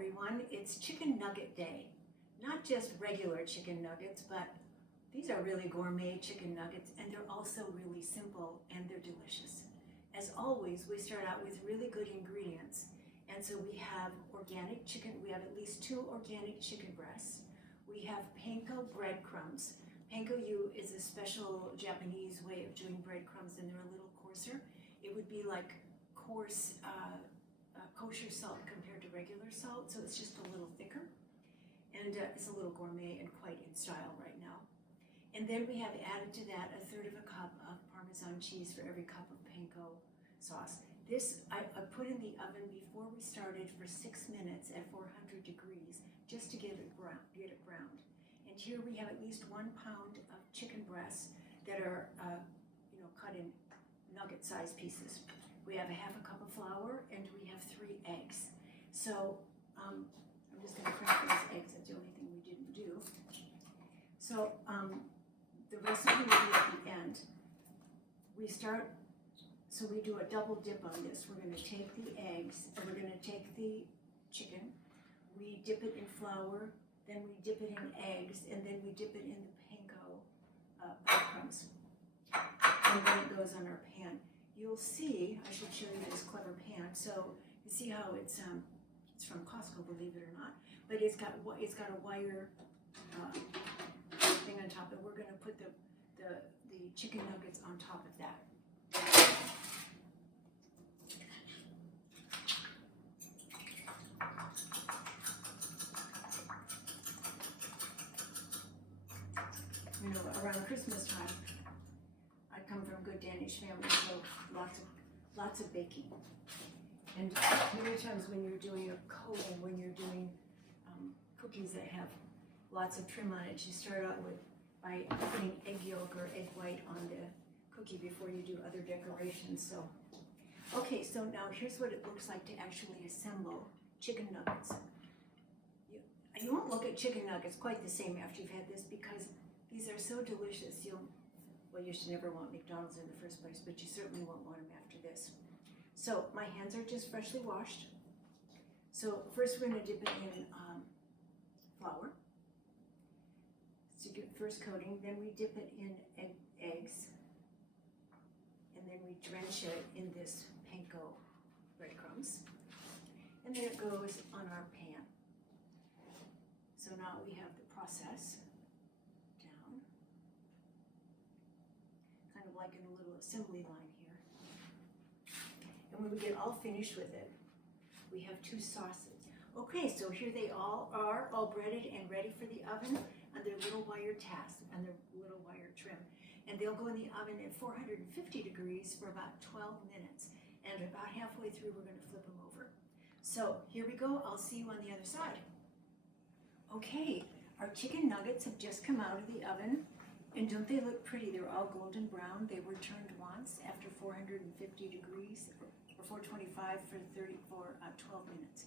everyone. It's Chicken Nugget Day. Not just regular chicken nuggets, but these are really gourmet chicken nuggets, and they're also really simple and they're delicious. As always, we start out with really good ingredients. And so we have organic chicken. We have at least 2 organic chicken breasts. We have Panko Breadcrumbs. Panko is a special Japanese way of doing breadcrumbs, and they're a little coarser. It would be like coarse kosher salt compared to regular salt, so it's just a little thicker. And it's a little gourmet and quite in style right now. And then we have added to that 1/3 cup of Parmesan cheese for every cup of Panko sauce. This I put in the oven before we started for 6 minutes at 400 degrees just to get it browned. And here we have at least 1 pound of chicken breasts that are cut in nugget-sized pieces. We have 1/2 cup of flour and we have 3 eggs. So I'm just going to crack these eggs. That's the only thing we didn't do. So the recipe will be at the end. So we do a double dip on this. We're going to take the eggs, and we're going to take the chicken. We dip it in flour, then we dip it in eggs, and then we dip it in the Panko breadcrumbs. And then it goes on our pan. You'll see, I should show you this clever pan. So you see how it's from Costco, believe it or not, but it's got a wire thing on top, and we're going to put the chicken nuggets on top of that. You know, around Christmas time, I come from a good Danish family, so lots of baking. And many times when you're doing a coating, when you're doing cookies that have lots of trim on it, you start out by putting egg yolk or egg white on the cookie before you do other decorations. So, okay, so now here's what it looks like to actually assemble chicken nuggets. You won't look at chicken nuggets quite the same after you've had this, because these are so delicious. You should never want McDonald's in the first place, but you certainly won't want them after this. So my hands are just freshly washed. So first we're going to dip it in flour to get first coating. Then we dip it in eggs, and then we drench it in this Panko breadcrumbs, and then it goes on our pan. So now we have the process down, kind of like in a little assembly line here. And when we get all finished with it, we have 2 sauces. Okay, so here they all are, all breaded and ready for the oven on their little wire tasks and their little wire trim. And they'll go in the oven at 450 degrees for about 12 minutes. And about halfway through, we're going to flip them over. So here we go. I'll see you on the other side. Okay, our chicken nuggets have just come out of the oven. And don't they look pretty? They're all golden brown. They were turned once after 450 degrees, or 425 for 12 minutes.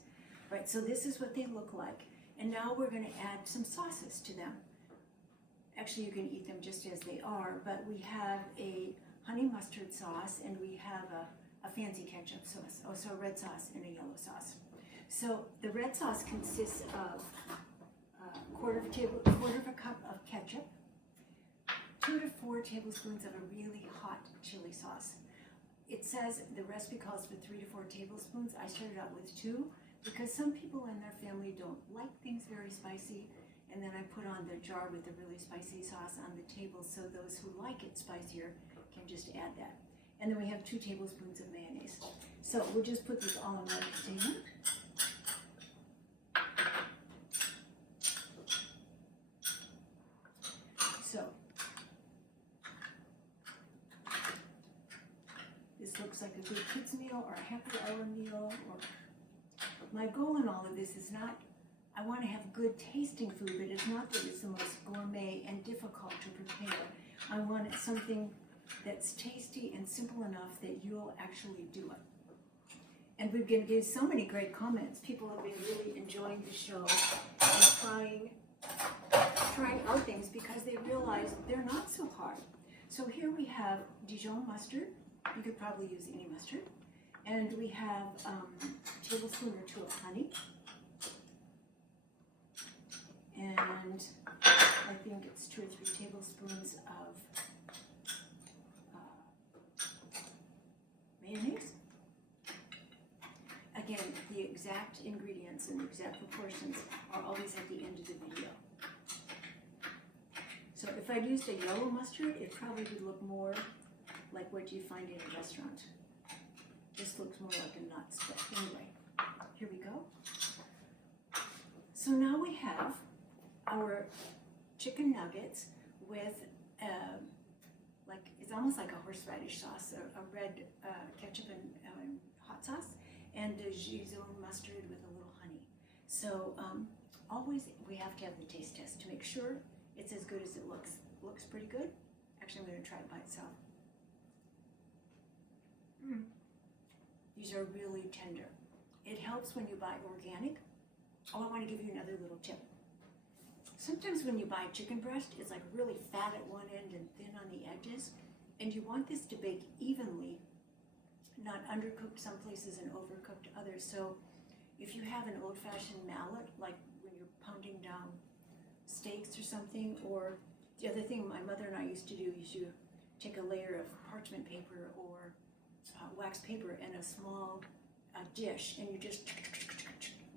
Right, so this is what they look like. And now we're going to add some sauces to them. Actually, you can eat them just as they are, but we have a honey mustard sauce, and we have a fancy ketchup sauce, also a red sauce and a yellow sauce. So the red sauce consists of quarter of a cup of ketchup, 2 to 4 tablespoons of a really hot chili sauce. It says the recipe calls for 3 to 4 tablespoons. I started out with 2 because some people in their family don't like things very spicy, and then I put on the jar with the really spicy sauce on the table, so those who like it spicier can just add that. And then we have 2 tablespoons of mayonnaise. So we'll just put this all in one container. So this looks like a good kids meal or a happy hour meal. My goal in all of this is not, I want to have good tasting food, but it's not that it's the most gourmet and difficult to prepare. I want something that's tasty and simple enough that you'll actually do it. And we've been getting so many great comments. People have been really enjoying the show and trying out things because they realize they're not so hard. So here we have Dijon mustard. You could probably use any mustard. And we have a tablespoon or 2 of honey. and I think it's 2 or 3 tablespoons of mayonnaise. Again, the exact ingredients and the exact proportions are always at the end of the video. So if I'd used a yellow mustard, it probably would look more like what you find in a restaurant. This looks more like a nuts, but anyway, here we go. So now we have our chicken nuggets with like, it's almost like a horseradish sauce, a red ketchup and hot sauce, and a Dijon mustard with a little honey. So always we have to have the taste test to make sure it's as good as it looks. Looks pretty good. Actually, I'm going to try it by itself. These are really tender. It helps when you buy organic. Oh, I want to give you another little tip. Sometimes when you buy chicken breast, it's like really fat at one end and thin on the edges, and you want this to bake evenly, not undercooked some places and overcooked others. So if you have an old-fashioned mallet, like when you're pounding down steaks or something, or the other thing my mother and I used to do is you take a layer of parchment paper or wax paper and a small dish, and you just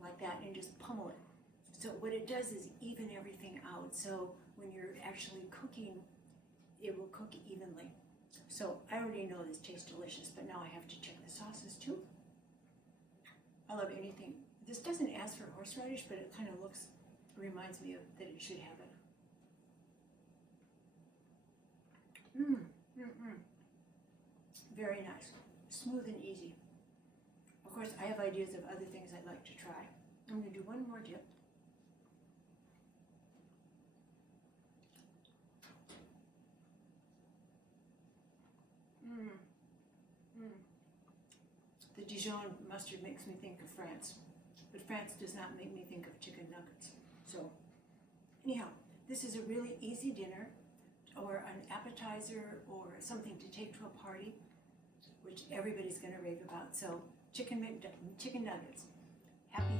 like that and just pummel it. So what it does is even everything out. So when you're actually cooking, it will cook evenly. So I already know this tastes delicious, but now I have to check the sauces too. I love anything. This doesn't ask for horseradish, but it kind of looks, reminds me of that it should have it. Very nice, smooth and easy. Of course, I have ideas of other things I'd like to try. I'm going to do one more dip. The Dijon mustard makes me think of France, but France does not make me think of chicken nuggets. So anyhow, this is a really easy dinner or an appetizer or something to take to a party, which everybody's going to rave about. So chicken nuggets. Happy